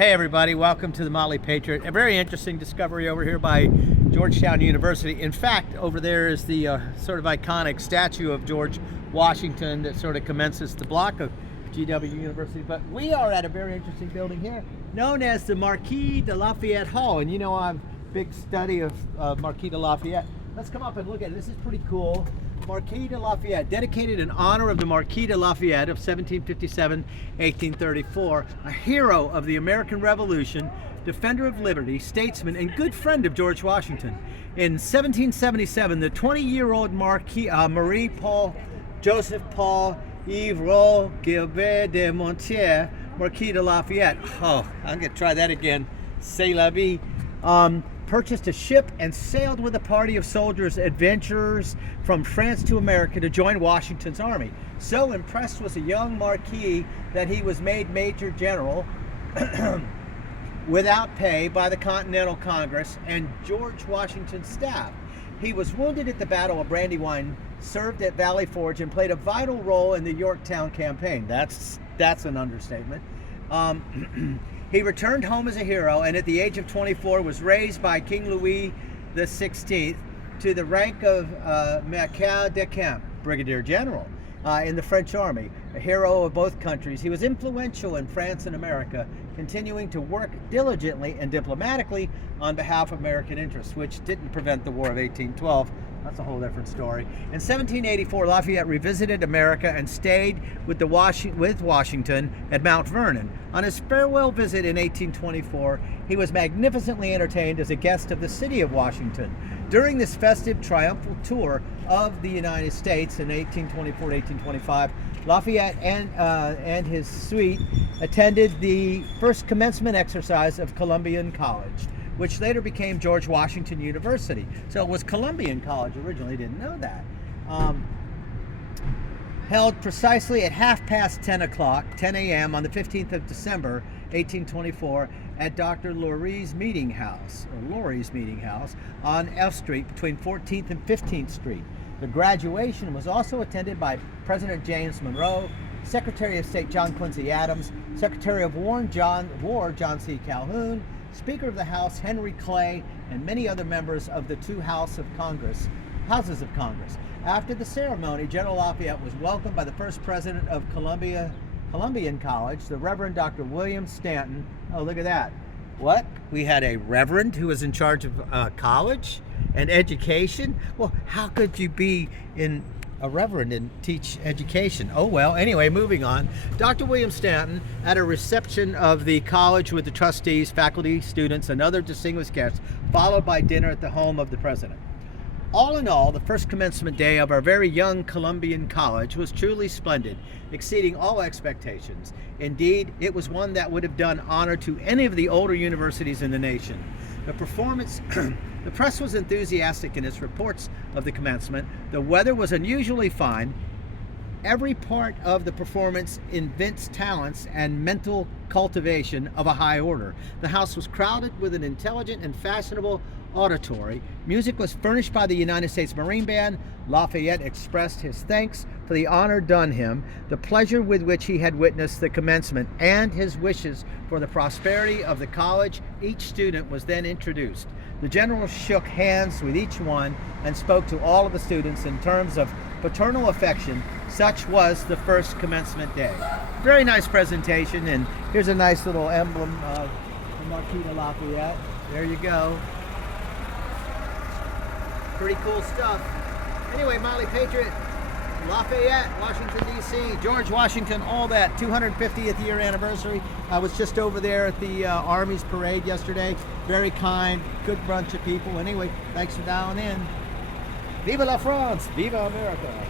Hey everybody, welcome to the Motley Patriot. A very interesting discovery over here by Georgetown University. In fact, over there is the sort of iconic statue of George Washington that sort of commences the block of GW University. But we are at a very interesting building here known as the Marquis de Lafayette Hall. And you know, I'm a big study of Marquis de Lafayette. Let's come up and look at it. This is pretty cool. Marquis de Lafayette, dedicated in honor of the Marquis de Lafayette of 1757-1834, a hero of the American Revolution, defender of liberty, statesman, and good friend of George Washington. In 1777, the 20-year-old Marie Paul Joseph Paul Yves Roux Gilbert de Montier, Marquis de Lafayette, I'm going to try that again, c'est la vie, purchased a ship and sailed with a party of soldiers, adventurers from France to America to join Washington's army. So impressed was a young Marquis that he was made Major General without pay by the Continental Congress and George Washington's staff. He was wounded at the Battle of Brandywine, served at Valley Forge, and played a vital role in the Yorktown campaign. That's an understatement. He returned home as a hero, and at the age of 24 was raised by King Louis XVI to the rank of Marquis de Camp, Brigadier General, in the French army, a hero of both countries. He was influential in France and America, continuing to work diligently and diplomatically on behalf of American interests, which didn't prevent the War of 1812. That's a whole different story. In 1784, Lafayette revisited America and stayed with Washington at Mount Vernon. On his farewell visit in 1824, he was magnificently entertained as a guest of the city of Washington. During this festive, triumphal tour of the United States in 1824-1825, Lafayette and his suite attended the first commencement exercise of Columbian College, which later became George Washington University. So it was Columbian College originally, didn't know that. Held precisely at 10 a.m. on the 15th of December, 1824, at Dr. Laurie's Meeting House on F Street between 14th and 15th Street. The graduation was also attended by President James Monroe, Secretary of State John Quincy Adams, Secretary of War John C. Calhoun, Speaker of the House Henry Clay, and many other members of the two houses of Congress. After the ceremony, General Lafayette was welcomed by the first president of Columbian College, the Reverend Dr. William Stanton. Oh, look at that. What? We had a reverend who was in charge of college and education? Well, how could you be a reverend and teach education? Oh well, anyway, moving on. Dr. William Stanton at a reception of the college with the trustees, faculty, students, and other distinguished guests, followed by dinner at the home of the president. All in all, the first commencement day of our very young Columbian College was truly splendid, exceeding all expectations. Indeed, it was one that would have done honor to any of the older universities in the nation. The performance, the press was enthusiastic in its reports of the commencement. The weather was unusually fine. Every part of the performance evinced talents and mental cultivation of a high order. The house was crowded with an intelligent and fashionable auditory. Music was furnished by the United States Marine Band. Lafayette expressed his thanks for the honor done him, the pleasure with which he had witnessed the commencement, and his wishes for the prosperity of the college. Each student was then introduced. The general shook hands with each one and spoke to all of the students in terms of paternal affection. Such was the first commencement day. Very nice presentation, and here's a nice little emblem of the Marquis de Lafayette. There you go. Pretty cool stuff. Anyway, Motley Patriot, Lafayette, Washington, D.C., George Washington, all that, 250th year anniversary. I was just over there at the Army's parade yesterday. Very kind, good bunch of people. Anyway, thanks for dialing in. Viva la France! Viva America!